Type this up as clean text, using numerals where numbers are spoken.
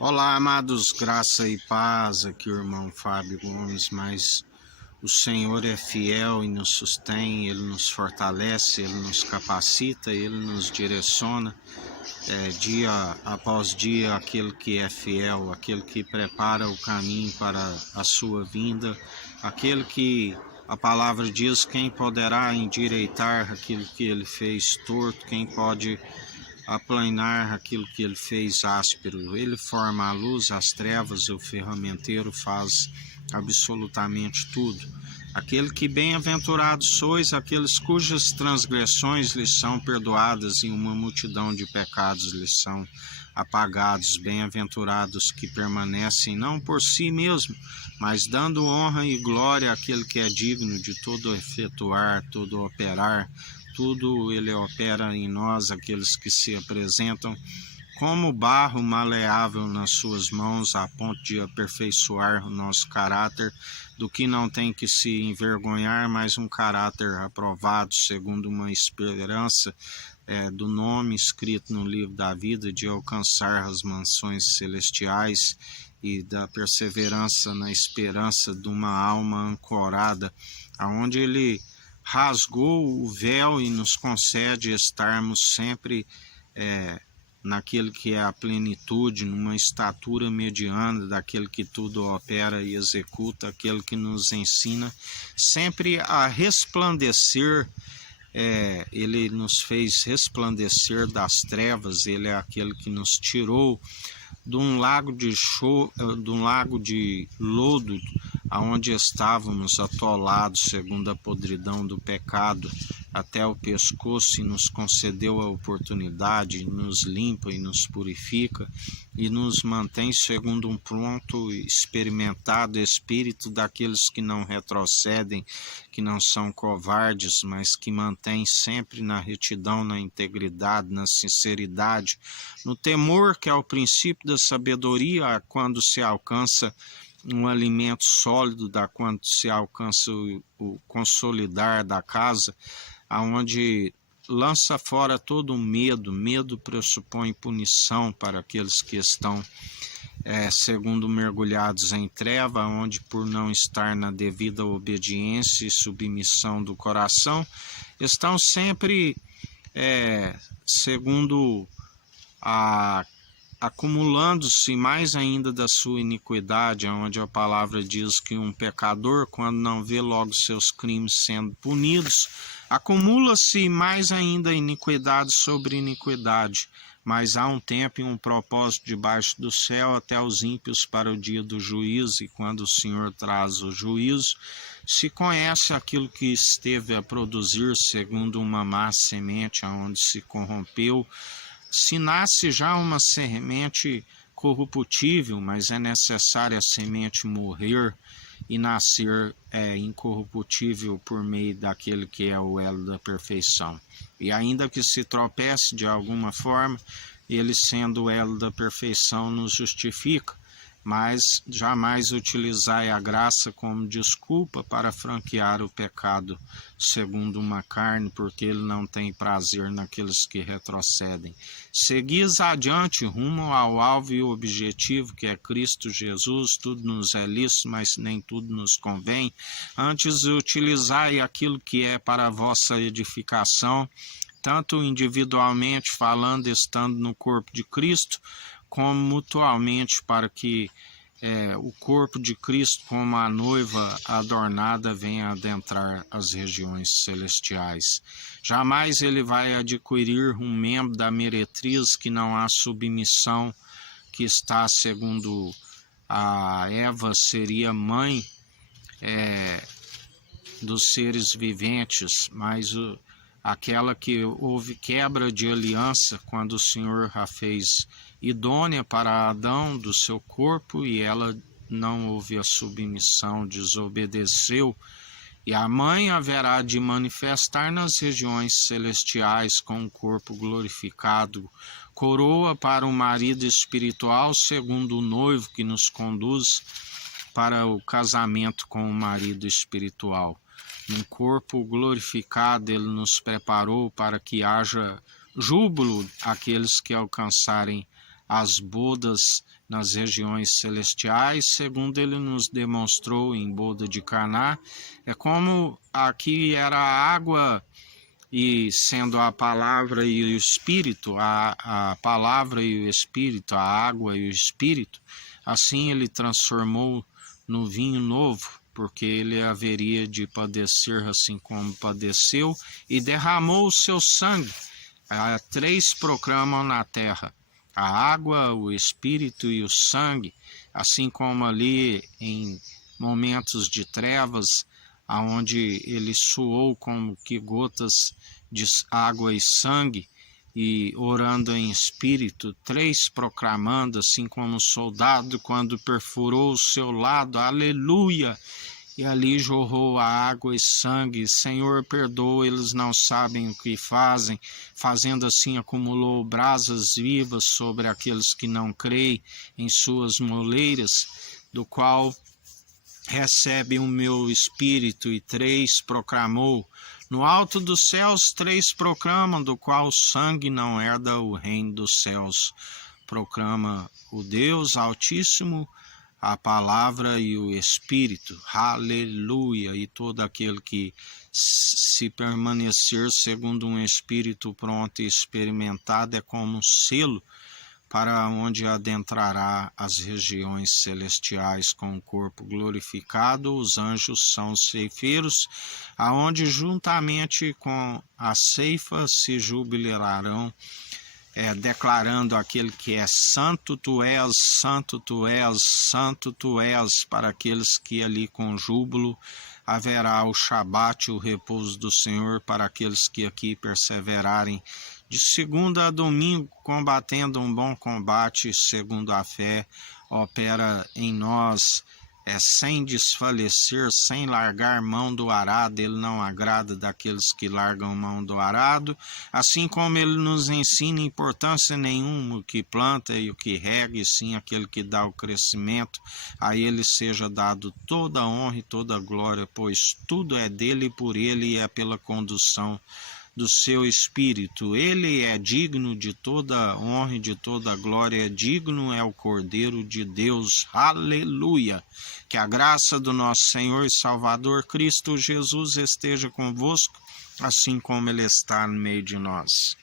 Olá, amados, graça e paz, aqui o irmão Fábio Gomes, mas o Senhor é fiel e nos sustém, Ele nos fortalece, Ele nos capacita, Ele nos direciona, dia após dia, aquele que é fiel, aquele que prepara o caminho para a sua vinda, aquele que a palavra diz: quem poderá endireitar aquilo que Ele fez torto, quem pode aplanar aquilo que ele fez áspero. Ele forma a luz, as trevas, o ferramenteiro faz absolutamente tudo. Aquele que bem-aventurados sois, aqueles cujas transgressões lhes são perdoadas e uma multidão de pecados lhes são apagados. Bem-aventurados que permanecem não por si mesmo, mas dando honra e glória àquele que é digno de todo efetuar, todo operar, tudo ele opera em nós, aqueles que se apresentam como barro maleável nas suas mãos, a ponto de aperfeiçoar o nosso caráter, do que não tem que se envergonhar, mas um caráter aprovado segundo uma esperança do nome escrito no livro da vida, de alcançar as mansões celestiais e da perseverança na esperança de uma alma ancorada, aonde ele rasgou o véu e nos concede estarmos sempre naquele que é a plenitude, numa estatura mediana daquele que tudo opera e executa, aquele que nos ensina sempre a resplandecer. Ele nos fez resplandecer das trevas, ele é aquele que nos tirou de um lago de lodo, aonde estávamos atolados segundo a podridão do pecado até o pescoço, e nos concedeu a oportunidade, nos limpa e nos purifica e nos mantém segundo um pronto e experimentado espírito daqueles que não retrocedem, que não são covardes, mas que mantêm sempre na retidão, na integridade, na sinceridade, no temor, que é o princípio da sabedoria, quando se alcança um alimento sólido, quando se alcança o consolidar da casa, aonde lança fora todo o medo. Medo pressupõe punição para aqueles que estão segundo mergulhados em treva, onde por não estar na devida obediência e submissão do coração, estão sempre segundo acumulando-se mais ainda da sua iniquidade, onde a palavra diz que um pecador, quando não vê logo seus crimes sendo punidos, acumula-se mais ainda iniquidade sobre iniquidade. Mas há um tempo e um propósito debaixo do céu até os ímpios para o dia do juízo, e quando o Senhor traz o juízo, se conhece aquilo que esteve a produzir segundo uma má semente, onde se corrompeu. Se nasce já uma semente corruptível, mas é necessária a semente morrer e nascer incorruptível por meio daquele que é o elo da perfeição. E ainda que se tropece de alguma forma, ele sendo o elo da perfeição nos justifica, mas jamais utilizai a graça como desculpa para franquear o pecado segundo uma carne, porque ele não tem prazer naqueles que retrocedem. Seguis adiante rumo ao alvo e objetivo, que é Cristo Jesus. Tudo nos é lícito, mas nem tudo nos convém. Antes utilizai aquilo que é para a vossa edificação, tanto individualmente falando, estando no corpo de Cristo, como mutualmente, para que o corpo de Cristo, como a noiva adornada, venha adentrar as regiões celestiais. Jamais ele vai adquirir um membro da meretriz que não há submissão, que está segundo a Eva, seria mãe dos seres viventes, mas aquela que houve quebra de aliança, quando o Senhor a fez idônea para Adão do seu corpo, e ela não houve a submissão, desobedeceu, e a mãe haverá de manifestar nas regiões celestiais com o corpo glorificado, coroa para o marido espiritual, segundo o noivo que nos conduz para o casamento com o marido espiritual. Um corpo glorificado ele nos preparou para que haja júbilo àqueles que alcançarem as bodas nas regiões celestiais, segundo ele nos demonstrou em boda de Caná. É como aqui era a água, e sendo a palavra e o Espírito, a palavra e o Espírito, a água e o Espírito, assim ele transformou no vinho novo, porque ele haveria de padecer assim como padeceu, e derramou o seu sangue. Três proclamam na terra: a água, o Espírito e o sangue, assim como ali em momentos de trevas, aonde ele suou como que gotas de água e sangue, e orando em espírito, três proclamando, assim como um soldado quando perfurou o seu lado, aleluia, e ali jorrou a água e sangue. Senhor, perdoa, eles não sabem o que fazem. Fazendo assim, acumulou brasas vivas sobre aqueles que não creem em suas moleiras, do qual recebe o meu espírito. E três proclamou: no alto dos céus três proclamam, do qual o sangue não herda o reino dos céus. Proclama o Deus Altíssimo, a palavra e o Espírito, aleluia. E todo aquele que se permanecer segundo um espírito pronto e experimentado é como um selo, para onde adentrará as regiões celestiais com o corpo glorificado. Os anjos são os ceifeiros, aonde juntamente com a ceifa se jubilarão, declarando aquele que é santo tu és, santo tu és, santo tu és, para aqueles que ali com júbilo haverá o Shabat, o repouso do Senhor, para aqueles que aqui perseverarem de segunda a domingo, combatendo um bom combate, segundo a fé opera em nós, sem desfalecer, sem largar mão do arado. Ele não agrada daqueles que largam mão do arado, assim como ele nos ensina importância nenhuma o que planta e o que rega, e sim aquele que dá o crescimento. A ele seja dado toda a honra e toda a glória, pois tudo é dele e por ele, e é pela condução do seu Espírito. Ele é digno de toda honra e de toda glória, digno é o Cordeiro de Deus, aleluia. Que a graça do nosso Senhor e Salvador Cristo Jesus esteja convosco, assim como ele está no meio de nós.